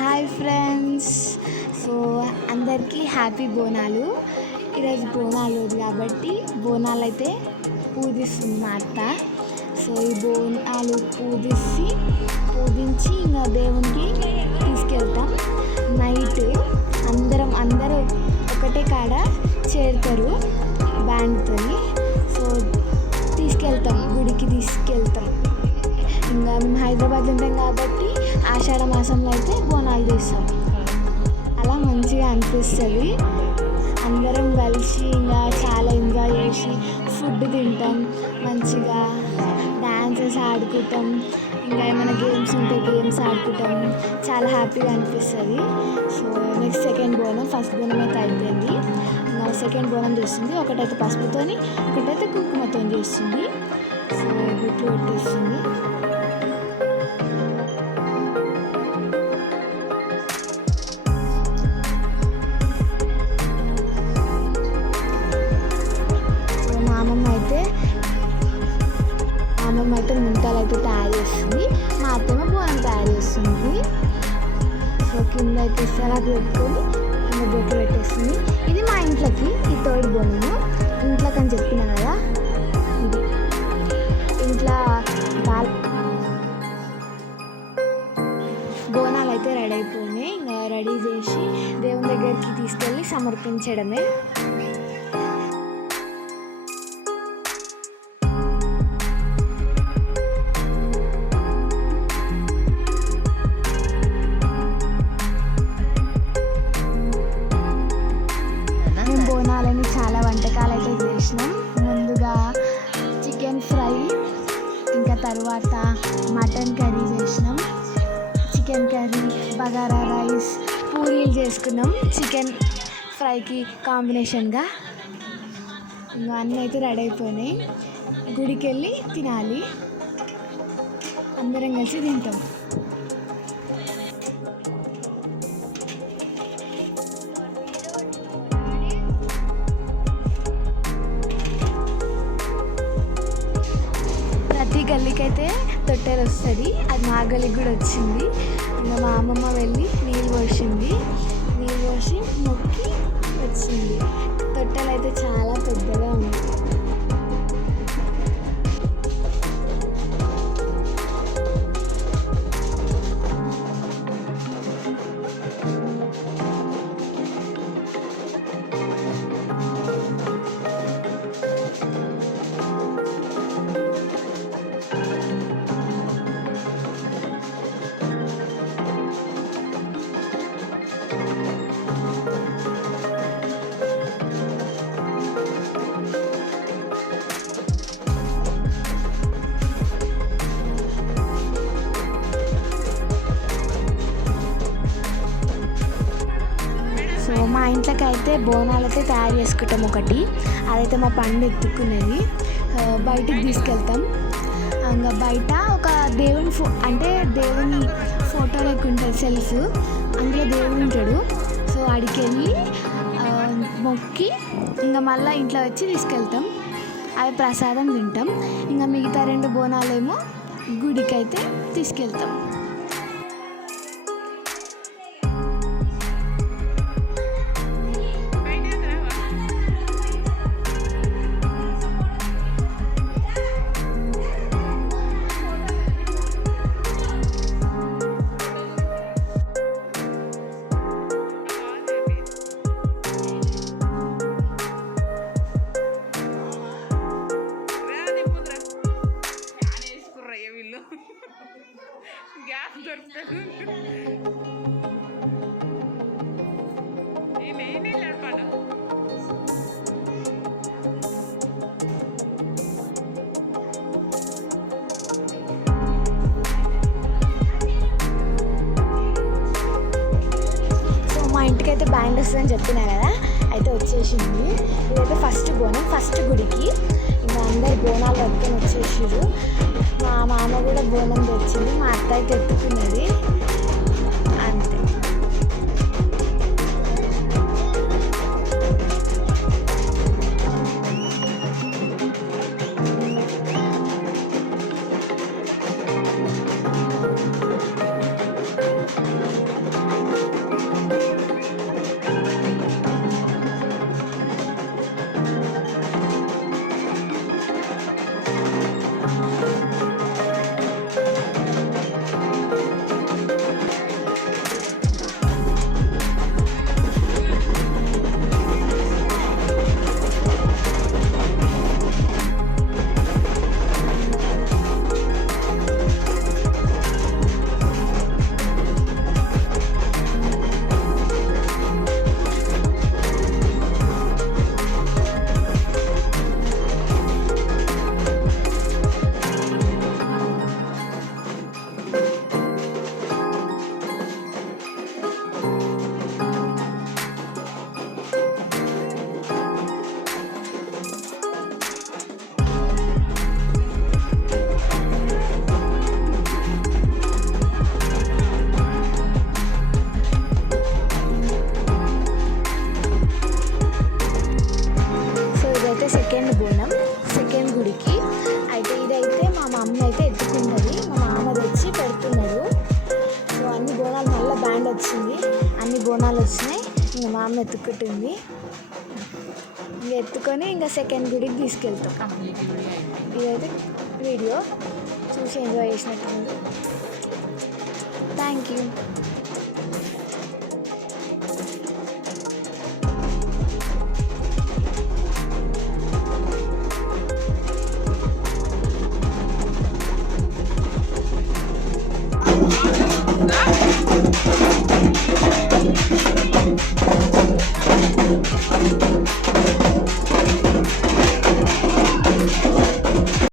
Hi friends. So అందరికీ happy Bonalu. ఈరోజు బోనాలు రోజు కాబట్టి బోనాలు అయితే పూజిస్తుంది మా అత్త. సో ఈ బోనాలు పూజించి ఇంకా దేవునికి తీసుకెళ్తాం. నైట్ అందరూ ఒకటే కాడ చేరుతారు బ్యాండ్తో. సో గుడికి తీసుకెళ్తాం. ఇంకా మేము హైదరాబాద్ ఉంటాం కాబట్టి ఆషాఢ మాసంలో అయితే బోనాలు తీస్తాం. అలా మంచిగా అనిపిస్తుంది. అందరం కలిసి ఇంకా చాలా ఎంజాయ్ చేసి ఫుడ్ తింటాం, మంచిగా డ్యాన్సెస్ ఆడుకుంటాం. ఇంకా ఏమైనా గేమ్స్ ఉంటే గేమ్స్ ఆడుకుంటాం. చాలా హ్యాపీగా అనిపిస్తుంది. సో నెక్స్ట్ సెకండ్ బోనం, ఫస్ట్ బోనం అయితే అయిపోయింది. సెకండ్ బోనం చేస్తుంది. ఒకటైతే పసుపుతోని, ఒకటైతే కుంకుమతో చేస్తుంది. సో గుట్లు పెట్టేస్తుంది. అమ్మమ్మ అయితే ముంతాలు అయితే తయారు చేస్తుంది. మా అత్తమ్మ బోనం తయారు చేస్తుంది. సో కింద అయితే సలాకు పెట్టుకొని కింద బొట్లు పెట్టేస్తుంది. ఇది మా ఇంట్లోకి ఈ థర్డ్ బోనము. ఇంట్లోకి అని చెప్పినా కదా, ఇది ఇంట్లో బోనాలు అయితే రెడీ అయిపోయినాయి. ఇంకా రెడీ చేసి దేవుని దగ్గరికి తీసుకెళ్ళి సమర్పించడమే. బోనాలని చాలా వంటకాలు అయితే చేసినాం. ముందుగా చికెన్ ఫ్రై, ఇంకా తర్వాత మటన్ కర్రీ చేసినాం. చికెన్ కర్రీ, బగారా రైస్, పూరీలు చేసుకున్నాం చికెన్ ఫ్రైకి కాంబినేషన్గా. ఇంకా అన్నీ అయితే రెడీ అయిపోయినాయి. గుడికి వెళ్ళి తినాలి, అందరం కలిసి తింటాం. ప్రతి గల్లీకి అయితే తొట్టెలు వస్తుంది. అది మా గల్లీకి కూడా వచ్చింది. ఇంకా మా అమ్మమ్మ వెళ్ళి నీళ్ళు పోసి మొక్కి వచ్చింది. తొట్టెలు అయితే చాలా పెద్దగా ఉంది. సో మా ఇంట్లోకి అయితే బోనాలు అయితే తయారు చేసుకుంటాం. ఒకటి అదైతే మా పండు ఎత్తుకున్నది. బయటికి తీసుకెళ్తాం. ఇంకా బయట ఒక దేవుని దేవుని ఫోటో లెక్క ఉంటుంది, సెల్ఫ్. అందులో దేవుడు ఉంటాడు. సో ఆడికి వెళ్ళి మొక్కి ఇంకా మళ్ళీ ఇంట్లో వచ్చి తీసుకెళ్తాం. అది ప్రసాదం తింటాం. ఇంకా మిగతా 2 బోనాలేమో గుడికి అయితే తీసుకెళ్తాం. గ్యాస్ దొరుకుతుంది. సో మా ఇంటికైతే బ్యాండ్ వస్తుందని చెప్పినా కదా, అయితే వచ్చేసింది. ఇదైతే ఫస్ట్ బోనం, ఫస్ట్ గుడికి. ఇంకా అందరు బోనాలు పట్టుకొని వచ్చేసారు. మా మామ కూడా బోనం తెచ్చింది. మా అత్త అయితే ఎత్తుకున్నది. అంతే. సో ఇదైతే సెకండ్ బోనం, సెకండ్ గుడికి. అయితే ఇదైతే మా మమ్మీ అయితే ఎత్తుకున్నది, మా మామ తెచ్చి పెడుతున్నాడు. సో అన్ని బోనాలు మళ్ళీ బ్యాండ్ వచ్చింది, అన్ని బోనాలు వచ్చినాయి. ఇంకా మా అమ్మ ఎత్తుకుంటుంది. ఇంకా ఎత్తుకొని ఇంకా సెకండ్ గుడికి తీసుకెళ్తాం. ఇదైతే వీడియో చూసి ఎంజాయ్ చేసినట్టుంది. Thank you.